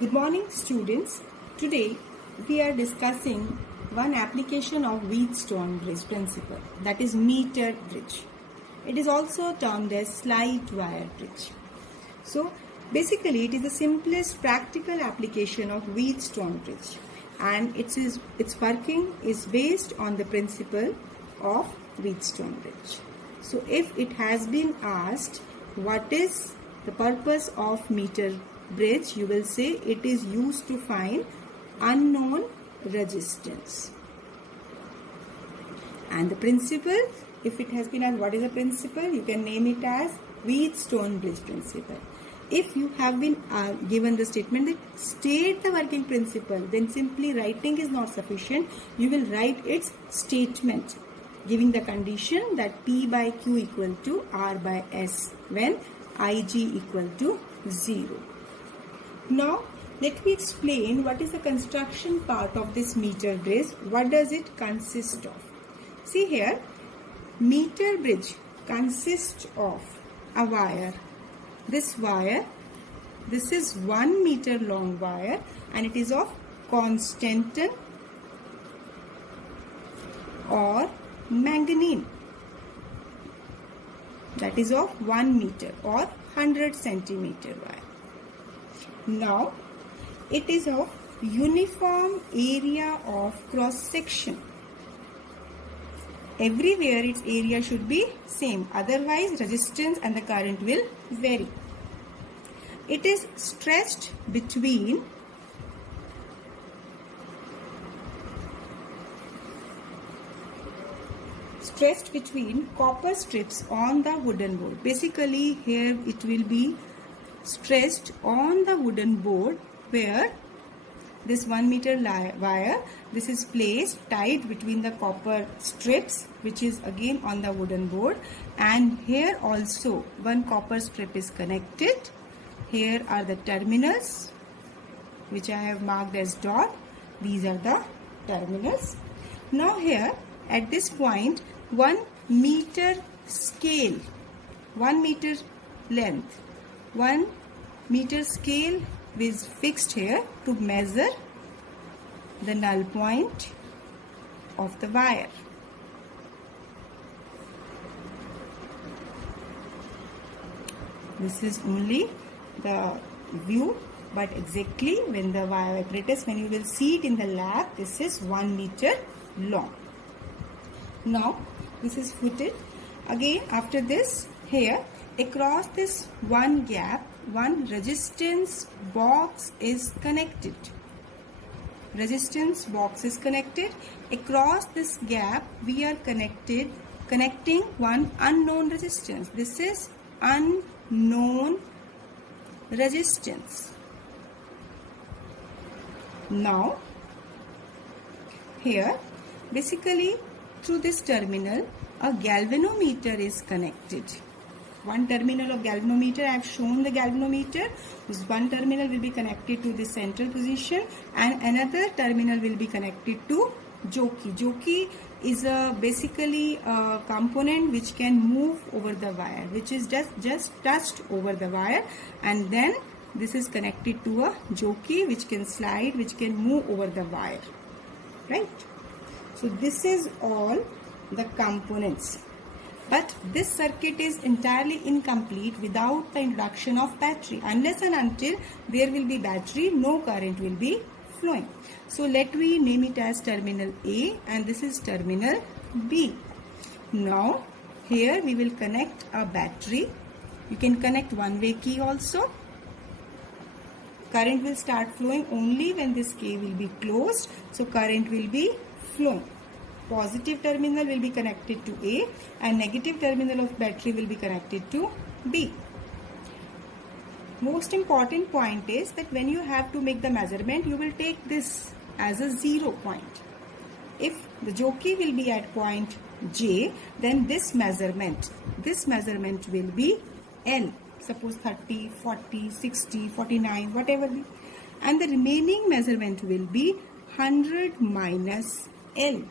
Good morning, students. Today we are discussing one application of Wheatstone bridge principle, that is meter bridge. It is also termed as slide wire bridge. So basically it is the simplest practical application of Wheatstone bridge, and its working is based on the principle of Wheatstone bridge. So if it has been asked what is the purpose of meter bridge, you will say it is used to find unknown resistance. And the principle, if it has been asked what is the principle, you can name it as Wheatstone bridge principle. If you have been given the statement that state the working principle, then simply writing is not sufficient. You will write its statement, giving the condition that P by Q equal to R by S when Ig equal to 0. Now, let me explain what is the construction part of this meter bridge. What does it consist of? See here, meter bridge consists of a wire. This is 1 meter long wire, and it is of constantan or manganese. That is of 1 meter or 100 centimeter wire. Now, it is of uniform area of cross section. Everywhere its area should be same, otherwise resistance and the current will vary. It is stretched between copper strips on the wooden board. Basically here it will be stretched on the wooden board where this 1 meter wire, this is placed tied between the copper strips, which is again on the wooden board, and here also one copper strip is connected. Here are the terminals which I have marked as dot. These are the terminals. Now here at this point 1 meter scale, 1 meter length, 1 meter scale is fixed here to measure the null point of the wire. This is only the view, but exactly when the wire apparatus, when you will see it in the lab, this is 1 meter long. Now this is footed. Again after this, here across this one gap, one resistance box is connected. Resistance box is connected. Across this gap we are connecting one unknown resistance. This is unknown resistance. Now here basically through this terminal a galvanometer is connected. One terminal of galvanometer, I have shown the galvanometer. This one terminal will be connected to the central position and another terminal will be connected to jockey. Jockey is basically a component which can move over the wire, which is just touched over the wire, and then this is connected to a jockey which can slide, which can move over the wire, right? So this is all the components. But this circuit is entirely incomplete without the introduction of battery. Unless and until there will be battery, no current will be flowing. So let me name it as terminal A and this is terminal B. Now here we will connect a battery. You can connect one-way key also. Current will start flowing only when this key will be closed. So current will be flowing. Positive terminal will be connected to A and negative terminal of battery will be connected to B. Most important point is that when you have to make the measurement, you will take this as a 0 point. If the jockey will be at point J, then this measurement will be L. Suppose 30, 40, 60, 49, whatever. And the remaining measurement will be 100 minus L,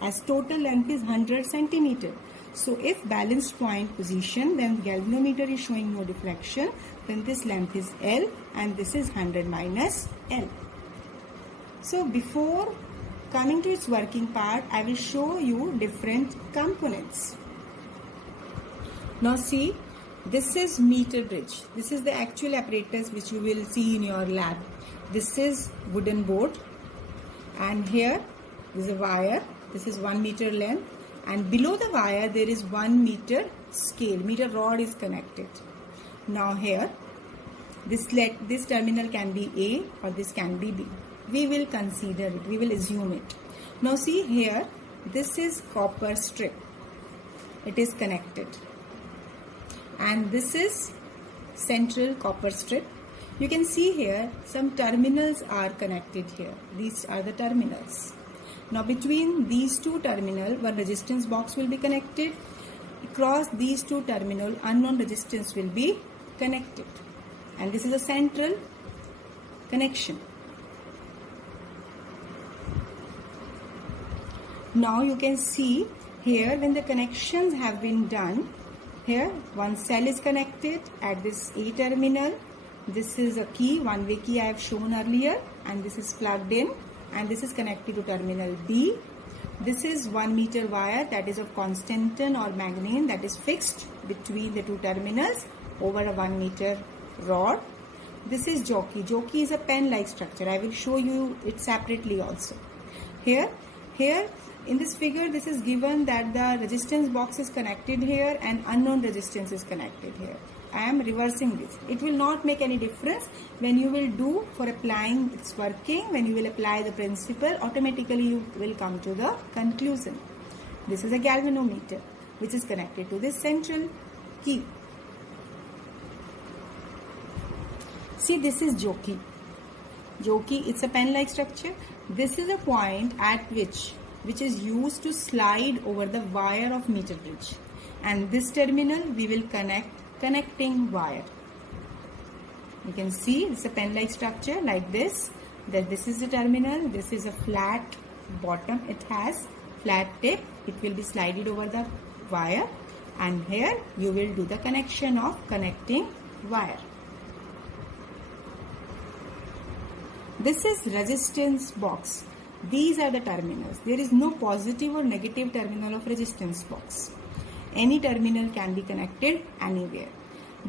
as total length is 100 centimeter. So if balanced point position, then galvanometer is showing no deflection, then this length is L and this is 100 minus L. So before coming to its working part, I will show you different components. Now see, this is meter bridge. This is the actual apparatus which you will see in your lab. This is wooden board, and here is a wire. This is 1 meter length, and below the wire there is 1 meter scale. Meter rod is connected. Now here, this terminal can be A or this can be B. We will consider it. We will assume it. Now see here, this is copper strip. It is connected. And this is central copper strip. You can see here some terminals are connected here. These are the terminals. Now between these two terminals, one resistance box will be connected. Across these two terminals, unknown resistance will be connected. And this is a central connection. Now you can see here when the connections have been done, here one cell is connected at this A terminal. This is a key, one-way key I have shown earlier, and this is plugged in, and this is connected to terminal B. This is 1 meter wire that is of Constantan or manganese that is fixed between the two terminals over a 1 meter rod. This is jockey. Jockey is a pen-like structure. I will show you it separately also. Here in this figure, this is given that the resistance box is connected here and unknown resistance is connected here. I am reversing this. It will not make any difference when you will do for applying its working. When you will apply the principle, automatically you will come to the conclusion. This is a galvanometer which is connected to this central key. See, this is jockey. Jockey, it's a pen-like structure. This is a point at which is used to slide over the wire of meter bridge. And this terminal we will connect connecting wire. You can see it's a pen-like structure like this. That this is the terminal. This is a flat bottom. It has flat tip. It will be slided over the wire. And here you will do the connection of connecting wire. This is resistance box. These are the terminals. There is no positive or negative terminal of resistance box. Any terminal can be connected anywhere.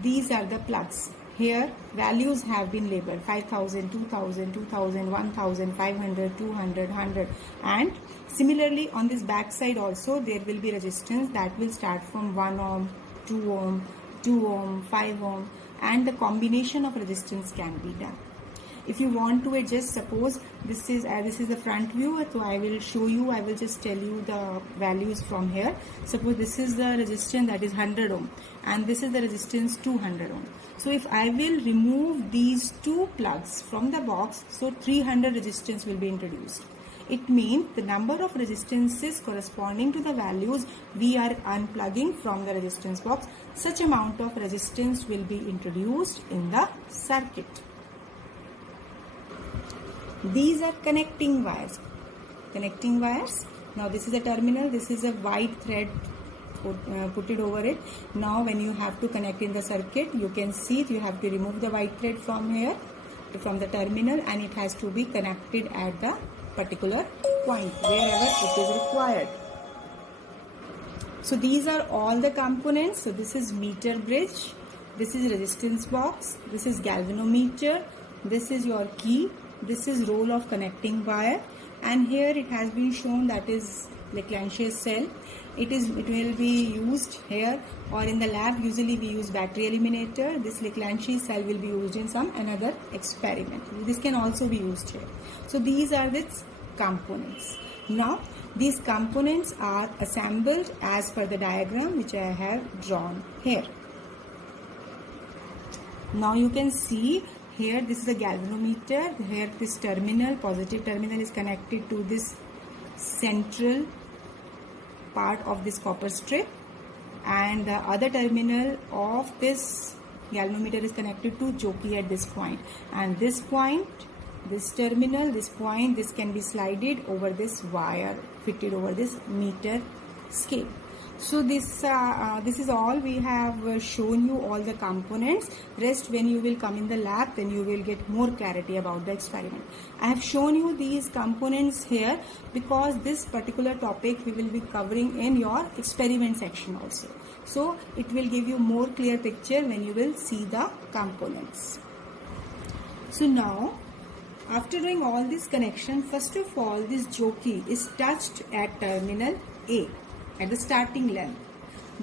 These are the plugs. Here values have been labeled 5000, 2000, 2000, 1000, 500, 200, 100, and similarly on this back side also there will be resistance that will start from 1 ohm, 2 ohm, 2 ohm, 5 ohm, and the combination of resistance can be done. If you want to adjust, suppose this is the front view, so I will show you, I will just tell you the values from here. Suppose this is the resistance that is 100 ohm and this is the resistance 200 ohm. So if I will remove these two plugs from the box, so 300 resistance will be introduced. It means the number of resistances corresponding to the values we are unplugging from the resistance box, such amount of resistance will be introduced in the circuit. These are connecting wires. Connecting wires. Now this is a terminal. This is a white thread put it over it. Now when you have to connect in the circuit, you can see you have to remove the white thread from here, from the terminal, and it has to be connected at the particular point wherever it is required. So these are all the components. So this is meter bridge. This is resistance box. This is galvanometer. This is your key. This is roll of connecting wire, and here it has been shown that is Leclanché cell. It will be used here or in the lab. Usually we use battery eliminator. This Leclanché cell will be used in some another experiment. This can also be used here. So these are its components. Now these components are assembled as per the diagram which I have drawn here. Now you can see here this is a galvanometer. Here this terminal, positive terminal, is connected to this central part of this copper strip, and the other terminal of this galvanometer is connected to jockey at this point. And this point, this terminal, this point, this can be slided over this wire fitted over this meter scale. So this is all. We have shown you all the components. Rest, when you will come in the lab, then you will get more clarity about the experiment. I have shown you these components here because this particular topic we will be covering in your experiment section also. So it will give you more clear picture when you will see the components. So now, after doing all this connection, first of all, this jockey is touched at terminal A at the starting length.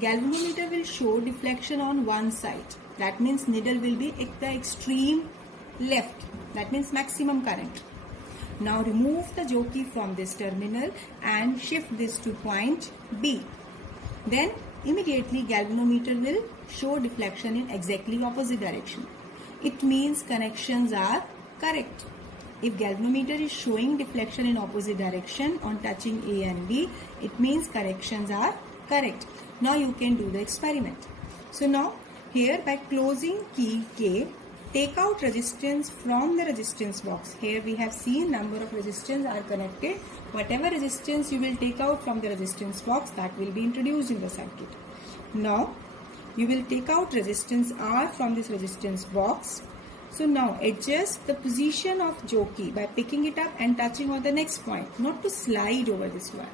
Galvanometer will show deflection on one side. That means needle will be at the extreme left. That means maximum current. Now remove the jockey from this terminal and shift this to point B. Then immediately galvanometer will show deflection in exactly opposite direction. It means connections are correct. If galvanometer is showing deflection in opposite direction on touching A and B, it means corrections are correct. Now you can do the experiment. So now here, by closing key K, take out resistance from the resistance box. Here we have seen number of resistance are connected. Whatever resistance you will take out from the resistance box, that will be introduced in the circuit. Now you will take out resistance R from this resistance box. So now adjust the position of jockey by picking it up and touching on the next point, not to slide over this wire.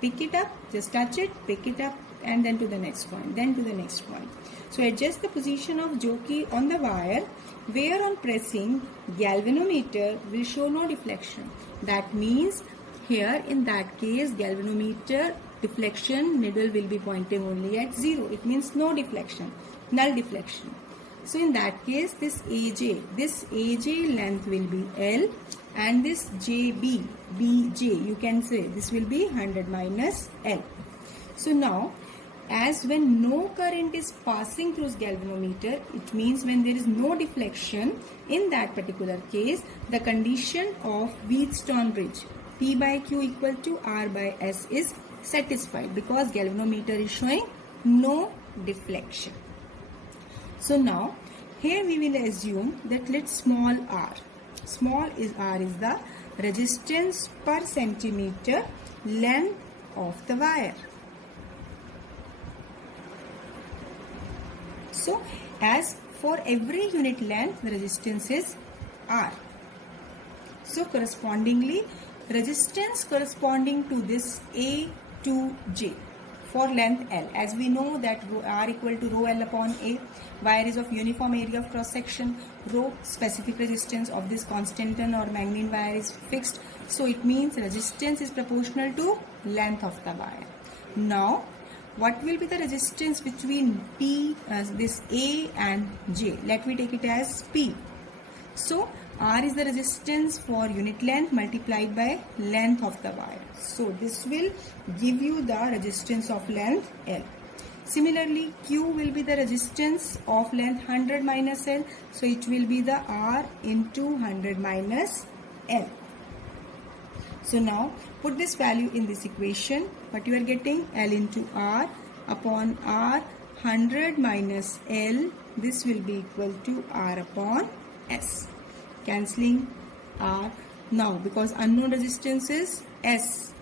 Pick it up, just touch it, pick it up, and then to the next point, then to the next point. So adjust the position of jockey on the wire, where on pressing galvanometer will show no deflection. That means here in that case galvanometer deflection needle will be pointing only at 0. It means no deflection, null deflection. So in that case, this AJ length will be L, and this BJ, you can say this will be 100 minus L. So now, as when no current is passing through galvanometer, it means when there is no deflection, in that particular case, the condition of Wheatstone bridge, P by Q equal to R by S is satisfied because galvanometer is showing no deflection. So now, here we will assume that let small r is the resistance per centimeter length of the wire. So, as for every unit length, the resistance is R. So, correspondingly, resistance corresponding to this A to J for length L. As we know that R equal to rho L upon A, wire is of uniform area of cross section, rho specific resistance of this constantan or magnesium wire is fixed. So it means resistance is proportional to length of the wire. Now, what will be the resistance between P, this A and J? Let me take it as P. So R is the resistance for unit length multiplied by length of the wire. So this will give you the resistance of length L. Similarly, Q will be the resistance of length 100 minus L. So it will be the R into 100 minus L. So now put this value in this equation. What you are getting? L into R upon R 100 minus L. This will be equal to R upon S. Cancelling R. Now because unknown resistance is S,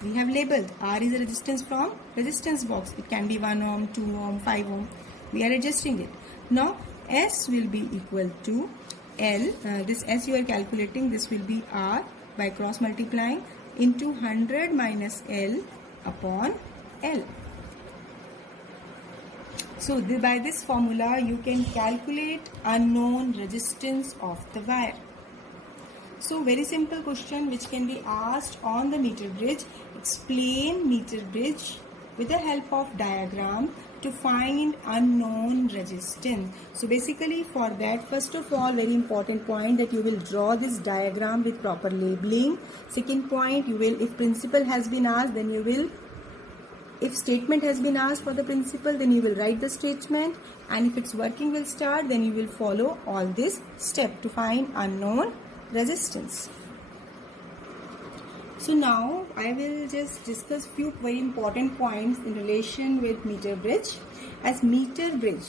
we have labeled R is a resistance from resistance box. It can be 1 ohm, 2 ohm, 5 ohm. We are adjusting it. Now S will be equal to L. This S you are calculating. This will be R by cross multiplying into 100 minus L upon L. So by this formula you can calculate unknown resistance of the wire. So very simple question which can be asked on the meter bridge. Explain meter bridge with the help of diagram to find unknown resistance. So basically for that, first of all, very important point that you will draw this diagram with proper labeling. Second point, you will, if principle has been asked, then you will, if statement has been asked for the principle, then you will write the statement, and if its working will start, then you will follow all this step to find unknown resistance. So now I will just discuss few very important points in relation with meter bridge. As meter bridge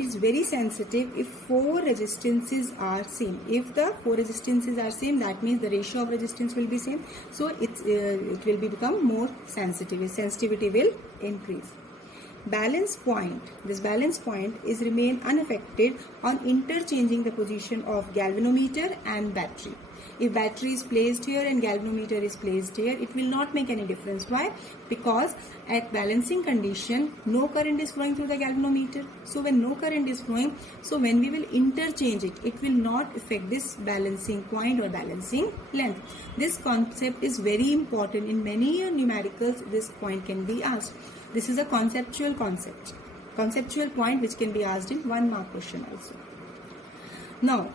it's very sensitive if four resistances are same. If the four resistances are same, that means the ratio of resistance will be same. So it will become more sensitive. Its sensitivity will increase. Balance point. This balance point is remain unaffected on interchanging the position of galvanometer and battery. If battery is placed here and galvanometer is placed here, it will not make any difference. Why? Because at balancing condition, no current is flowing through the galvanometer. So when no current is flowing, so when we will interchange it, it will not affect this balancing point or balancing length. This concept is very important. In many numericals, this point can be asked. This is a conceptual point which can be asked in 1 mark question also. Now,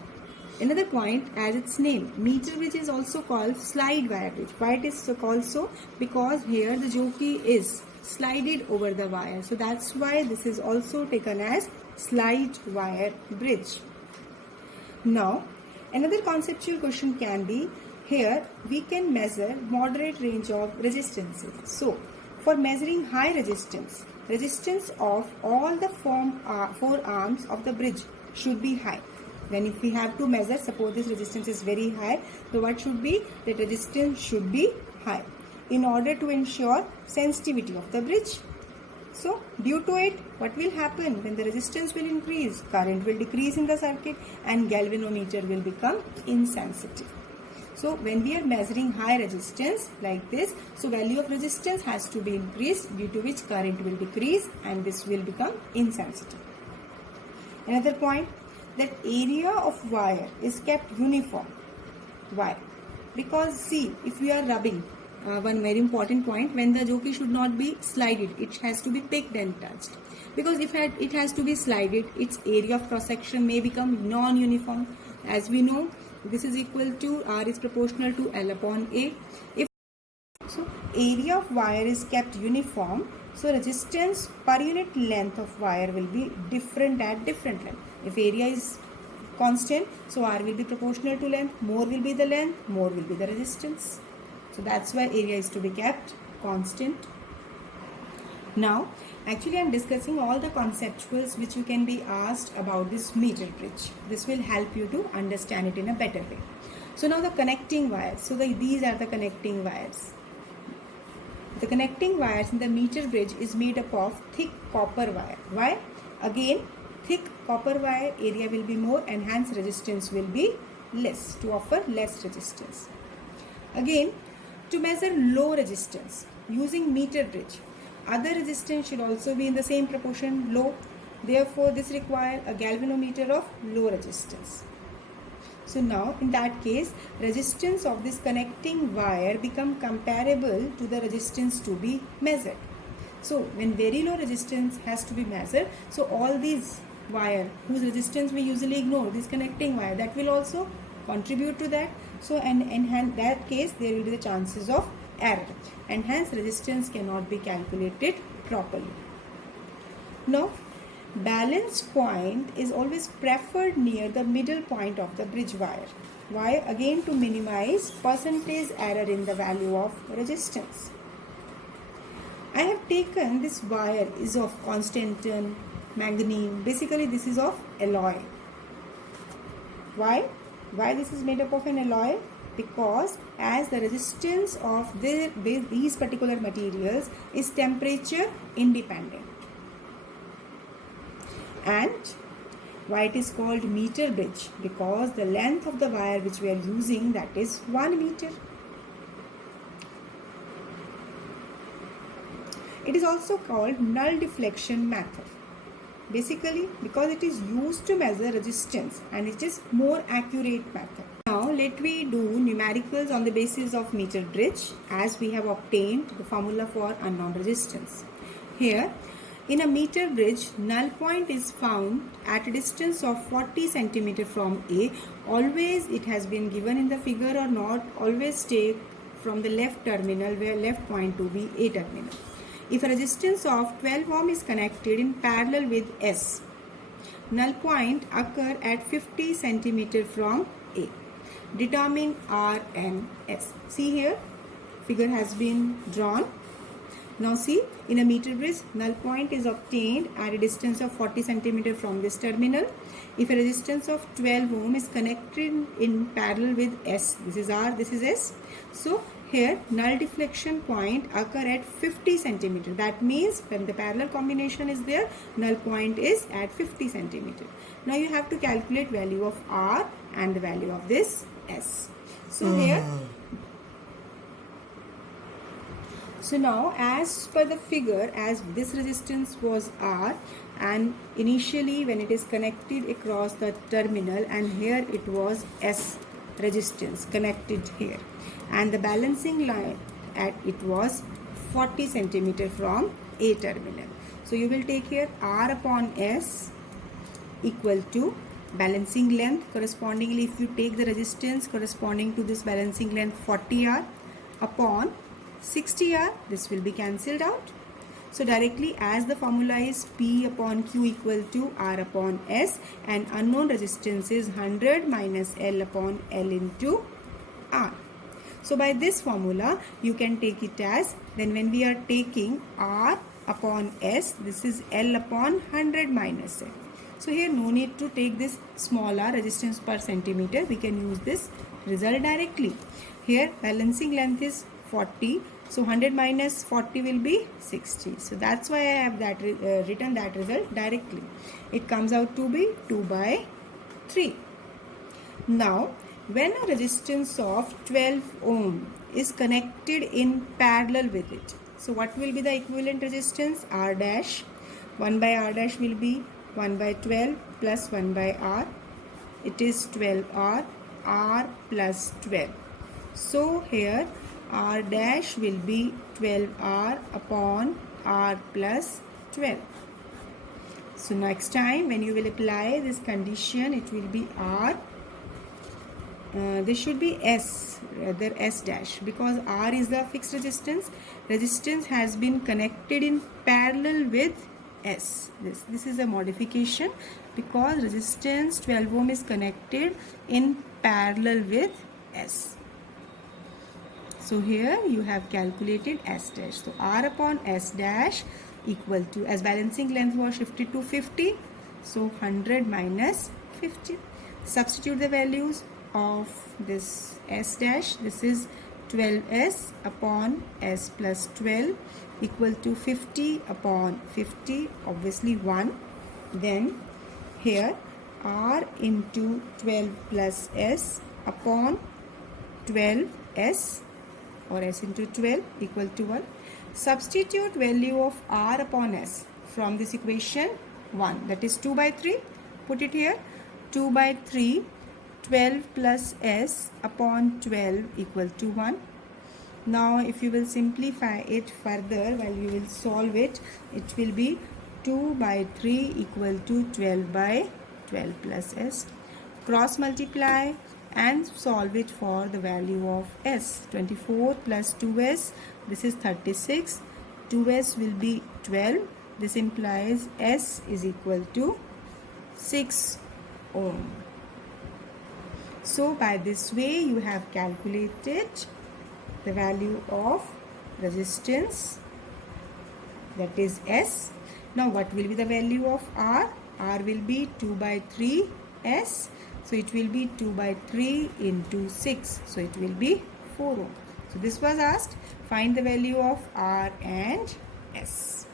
another point, as its name, meter bridge is also called slide wire bridge. Why it is so called so? Because here the jockey is slided over the wire. So that's why this is also taken as slide wire bridge. Now, another conceptual question can be, here we can measure moderate range of resistances. So, for measuring high resistance of all the four arms of the bridge should be high. Then if we have to measure, suppose this resistance is very high, so what should be? The resistance should be high in order to ensure sensitivity of the bridge. So due to it, what will happen? When the resistance will increase, current will decrease in the circuit and galvanometer will become insensitive. So when we are measuring high resistance like this, so value of resistance has to be increased, due to which current will decrease and this will become insensitive. Another point, that area of wire is kept uniform. Why? Because see, if we are rubbing, one very important point, when the jockey should not be slided, it has to be picked and touched. Because if it has to be slided, its area of cross section may become non-uniform. As we know, this is equal to R is proportional to L upon A. If so, area of wire is kept uniform, so resistance per unit length of wire will be different at different length. If area is constant, so R will be proportional to length, more will be the length, more will be the resistance. So that's why area is to be kept constant. Now, actually I am discussing all the conceptuals which you can be asked about this meter bridge. This will help you to understand it in a better way. So now the connecting wires. So these are the connecting wires. The connecting wires in the meter bridge is made up of thick copper wire. Why? Again, thick copper wire, area will be more and hence resistance will be less, to offer less resistance. Again, to measure low resistance using meter bridge, other resistance should also be in the same proportion, low. Therefore, this requires a galvanometer of low resistance. So now, in that case, resistance of this connecting wire become comparable to the resistance to be measured. So, when very low resistance has to be measured, so all these wire whose resistance we usually ignore, this connecting wire, that will also contribute to that. So, and in that case, there will be the chances of error and hence resistance cannot be calculated properly. Now, balance point is always preferred near the middle point of the bridge wire. Why? Again, to minimize percentage error in the value of resistance. I have taken this wire is of constantan, manganese. Basically, this is of alloy. Why? Why this is made up of an alloy? Because as the resistance of these particular materials is temperature independent. And why it is called meter bridge? Because the length of the wire which we are using, that is 1 meter. It is also called null deflection method. Basically, because it is used to measure resistance and it is more accurate method. Now, let me do numericals on the basis of meter bridge as we have obtained the formula for unknown resistance. Here, in a meter bridge, null point is found at a distance of 40 cm from A. Always it has been given in the figure or not, always take from the left terminal where left point to be A terminal. If a resistance of 12 ohm is connected in parallel with S, null point occur at 50 cm from A. Determine R and S. See here, figure has been drawn. Now see, in a meter bridge, null point is obtained at a distance of 40 centimeter from this terminal. If a resistance of 12 ohm is connected in parallel with S, this is R, this is S. So here null deflection point occur at 50 centimeter. That means when the parallel combination is there, null point is at 50 centimeter. Now you have to calculate value of R and the value of this S. So here, so now as per the figure, as this resistance was R and initially when it is connected across the terminal, and here it was S resistance connected here, and the balancing line at it was 40 centimeter from A terminal. So you will take here R upon S equal to balancing length. Correspondingly, if you take the resistance corresponding to this balancing length 40R upon 60R, this will be cancelled out. So directly, as the formula is P upon Q equal to R upon S, and unknown resistance is 100 minus L upon L into R. So by this formula you can take it as, then when we are taking R upon S, this is L upon 100 minus L. So here no need to take this small r, resistance per centimeter. We can use this result directly. Here balancing length is 40. So 100 minus 40 will be 60. So that's why I have that written that result directly. It comes out to be 2 by 3. Now when a resistance of 12 ohm is connected in parallel with it, so what will be the equivalent resistance? R dash. 1 by R dash will be 1 by 12 plus 1 by R. It is 12R, R plus 12. So here R dash will be 12R upon R plus 12. So next time when you will apply this condition, it will be R. This should be S, rather S dash, because R is the fixed resistance. Resistance has been connected in parallel with S. This is a modification, because resistance 12 ohm is connected in parallel with S. So here you have calculated S dash. So R upon S dash equal to, as balancing length was shifted to 50, so 100 minus 50. Substitute the values of this S dash. This is 12S upon S plus 12 equal to 50 upon 50, obviously 1. Then here R into 12 plus S upon 12S, or S into 12 equal to 1. Substitute value of R upon S from this equation 1, that is 2 by 3. Put it here, 2 by 3, 12 plus S upon 12 equal to 1. Now if you will simplify it further while you will solve it, it will be 2 by 3 equal to 12 by 12 plus S. Cross multiply and solve it for the value of S. 24 plus 2S, this is 36. 2S will be 12. This implies S is equal to 6 ohm. So by this way you have calculated the value of resistance, that is S. Now what will be the value of R? R will be 2 by 3 S. So it will be 2 by 3 into 6. So it will be 4 ohm. So this was asked, find the value of R and S.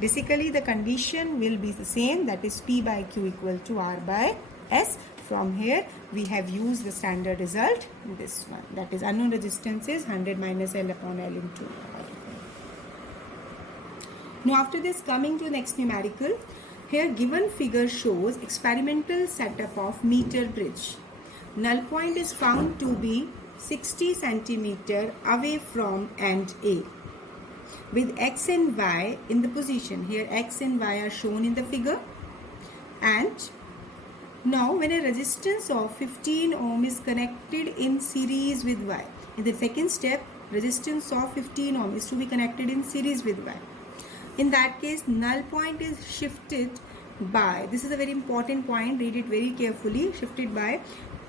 Basically the condition will be the same, that is P by Q equal to R by S. From here we have used the standard result, this one, that is unknown resistance is 100 minus L upon L into R. Now after this, coming to the next numerical. Here given figure shows experimental setup of meter bridge. Null point is found to be 60 centimeter away from end A, with X and Y in the position. Here X and Y are shown in the figure. And now when a resistance of 15 ohm is connected in series with Y, in the second step resistance of 15 ohm is to be connected in series with Y. In that case null point is shifted by, this is a very important point, read it very carefully, shifted by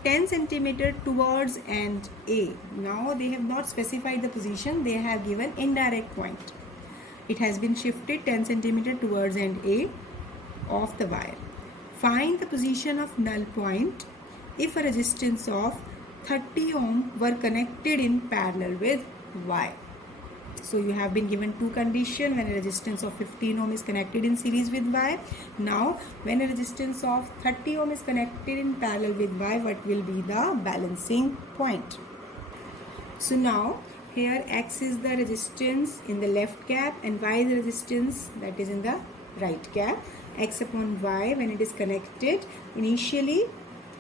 10 centimeter towards end A. Now they have not specified the position, they have given indirect point. It has been shifted 10 centimeter towards end A of the wire. Find the position of null point if a resistance of 30 ohm were connected in parallel with Y. So you have been given two conditions when a resistance of 15 ohm is connected in series with Y. Now when a resistance of 30 ohm is connected in parallel with Y, what will be the balancing point? So now here X is the resistance in the left cap and Y is the resistance that is in the right cap. X upon Y when it is connected initially,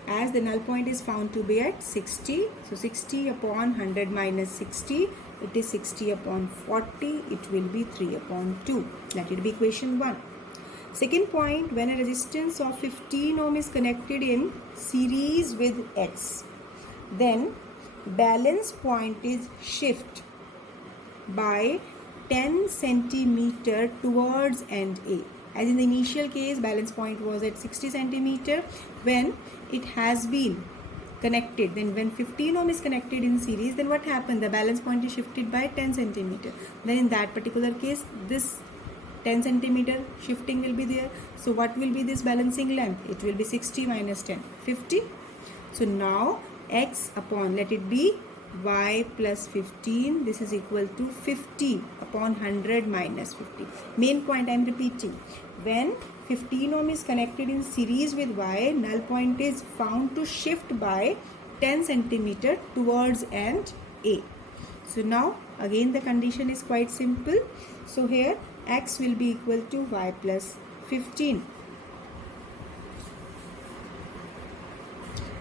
as the null point is found to be at 60. So 60 upon 100 minus 60, it is 60 upon 40, it will be 3 upon 2. Let it be equation 1. Second point, when a resistance of 15 ohm is connected in series with X, then balance point is shift by 10 centimeter towards end A. As in the initial case, balance point was at 60 centimeter. When it has been connected, then when 15 ohm is connected in series, then what happened? The balance point is shifted by 10 centimeter. Then in that particular case, this 10 centimeter shifting will be there. So what will be this balancing length? It will be 60 minus 10, 50. So now X upon, let it be Y plus 15, this is equal to 50 upon 100 minus 50. Main point I am repeating, when 15 ohm is connected in series with Y, null point is found to shift by 10 centimeter towards end A. So now again the condition is quite simple. So here X will be equal to Y plus 15.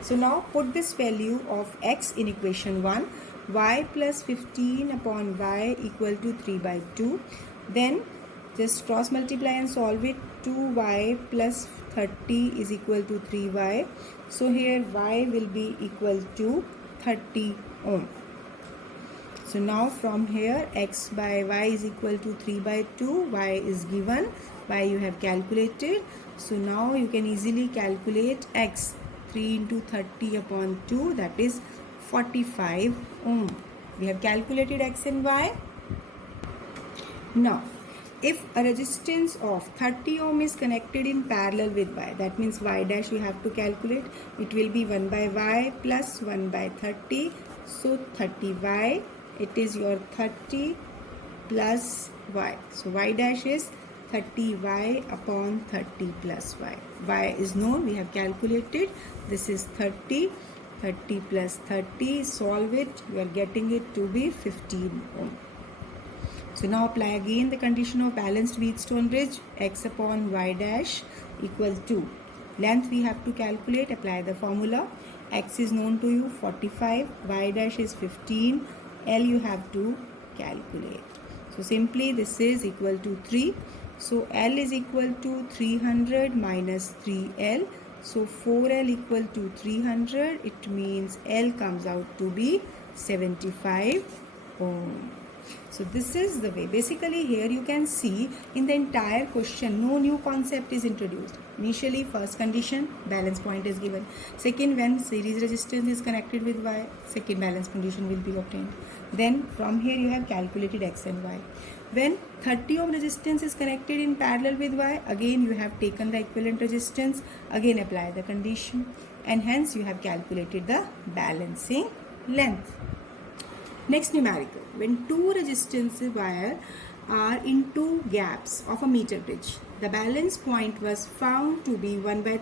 So now put this value of X in equation 1. Y plus 15 upon Y equal to 3 by 2. Then just cross multiply and solve it. 2Y plus 30 is equal to 3Y. So here Y will be equal to 30 ohm. So now from here X by Y is equal to 3 by 2. Y is given. Y you have calculated. So now you can easily calculate X. 3 into 30 upon 2, that is 45 ohm. We have calculated X and Y. Now if a resistance of 30 ohm is connected in parallel with Y, that means Y dash you have to calculate. It will be 1 by Y plus 1 by 30. So 30Y, it is your 30 plus Y. So Y dash is 30Y upon 30 plus Y. Y is known, we have calculated. This is 30. 30 plus 30, solve it, you are getting it to be 15 ohm. So now apply again the condition of balanced Wheatstone bridge. X upon Y dash equal to length we have to calculate, apply the formula. X is known to you 45, Y dash is 15, L you have to calculate. So simply this is equal to 3. So L is equal to 300 minus 3L. So 4L equal to 300. It means L comes out to be 75 ohm. So this is the way. Basically here you can see in the entire question no new concept is introduced. Initially first condition balance point is given. Second, when series resistance is connected with Y, second balance condition will be obtained. Then from here you have calculated X and Y. When 30 ohm resistance is connected in parallel with Y, again you have taken the equivalent resistance, again apply the condition, and hence you have calculated the balancing length. Next numerical, when two resistance wire are in two gaps of a meter bridge, the balance point was found to be 1 by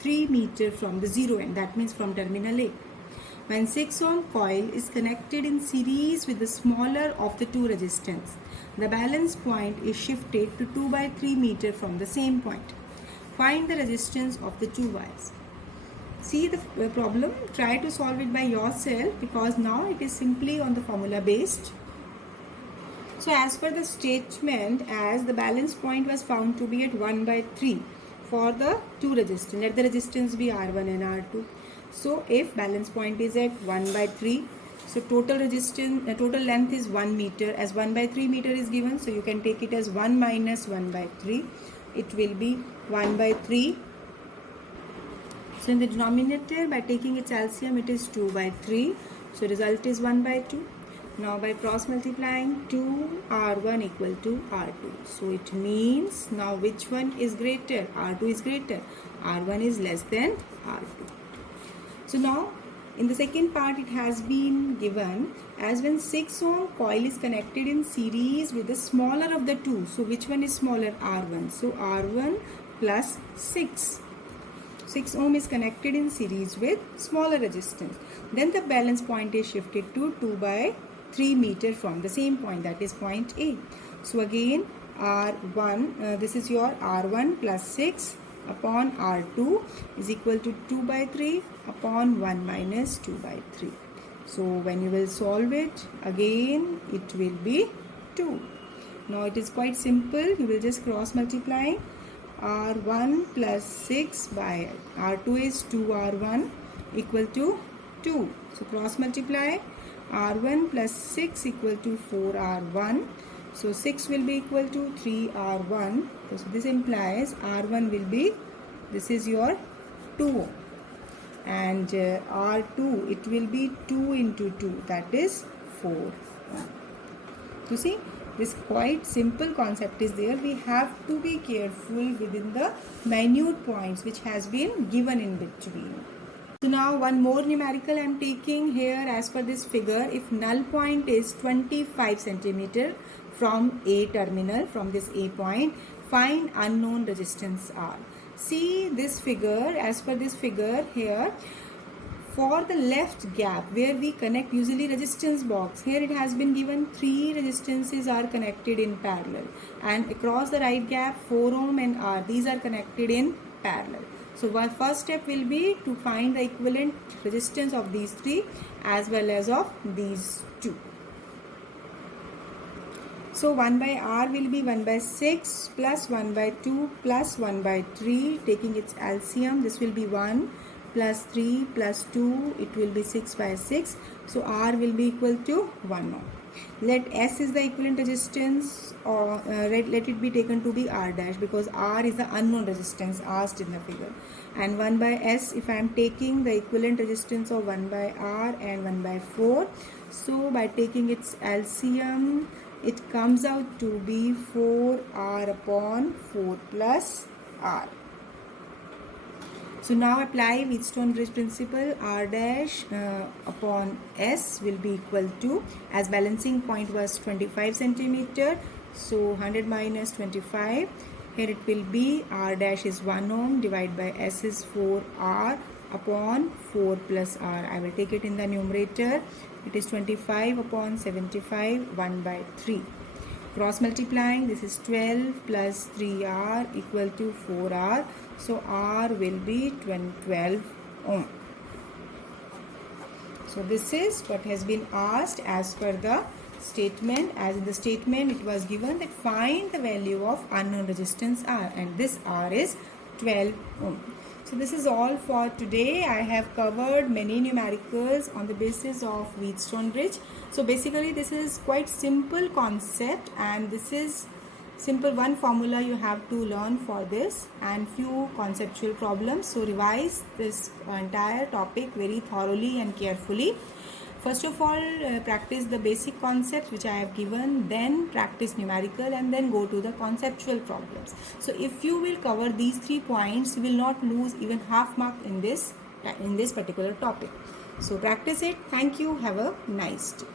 3 meter from the zero end, that means from terminal A. When 6 ohm coil is connected in series with the smaller of the two resistance, the balance point is shifted to 2 by 3 meter from the same point. Find the resistance of the two wires. See the problem, try to solve it by yourself because now it is simply on the formula based. So as per the statement, as the balance point was found to be at 1 by 3 for the two resistance, let the resistance be R1 and R2. So if balance point is at 1 by 3, so total resistance, total length is 1 meter, as 1 by 3 meter is given, so you can take it as 1 minus 1 by 3. It will be 1 by 3. So in the denominator, by taking its LCM, it is 2 by 3. So result is 1 by 2. Now by cross multiplying, 2R1 equal to R2. So it means now which one is greater? R2 is greater. R1 is less than R2. So now in the second part, it has been given as when 6 ohm coil is connected in series with the smaller of the two. So which one is smaller? R1. So R1 plus 6. 6 ohm is connected in series with smaller resistance. Then the balance point is shifted to 2 by 3 meter from the same point, that is point A. So again R1, this is your R1 plus 6 upon R2 is equal to 2 by 3 upon 1 minus 2 by 3. So when you will solve it, again it will be 2. Now it is quite simple. You will just cross multiply. R1 plus 6 by R2 is 2R1 equal to 2. So cross multiply. R1 plus 6 equal to 4R1. So 6 will be equal to 3R1. So this implies R1 will be, this is your 2. And R2, it will be 2 into 2, that is 4. You see, this quite simple concept is there. We have to be careful within the minute points which has been given in between. So now one more numerical I am taking here as per this figure. If null point is 25 centimeter from A terminal, from this A point, find unknown resistance R. See this figure, as per this figure here, for the left gap where we connect usually resistance box, here it has been given 3 resistances are connected in parallel, and across the right gap 4 ohm and R, these are connected in parallel. So our first step will be to find the equivalent resistance of these 3 as well as of these 2. So 1 by R will be 1 by 6 plus 1 by 2 plus 1 by 3. Taking its LCM, this will be 1 plus 3 plus 2, it will be 6 by 6. So R will be equal to 1 ohm. Let S is the equivalent resistance, or let it be taken to be R dash, because R is the unknown resistance asked in the figure. And 1 by S, if I am taking the equivalent resistance of 1 by R and 1 by 4. So by taking its LCM, it comes out to be 4R upon 4 plus R. So now apply Wheatstone bridge principle. R dash upon S will be equal to, as balancing point was 25 centimeter, so 100 minus 25. Here it will be R dash is 1 ohm divided by S is 4R upon 4 plus R. I will take it in the numerator. It is 25 upon 75, 1 by 3. Cross multiplying, this is 12 plus 3R equal to 4R. So R will be 12 ohm. So this is what has been asked as per the statement. As in the statement, it was given that find the value of unknown resistance R, and this R is 12 ohm. So this is all for today. I have covered many numericals on the basis of Wheatstone bridge. So basically this is quite simple concept, and this is simple one formula you have to learn for this, and few conceptual problems. So revise this entire topic very thoroughly and carefully. First of all, practice the basic concepts which I have given, then practice numerical, and then go to the conceptual problems. So if you will cover these 3 points, you will not lose even half mark in this particular topic. So practice it. Thank you. Have a nice day.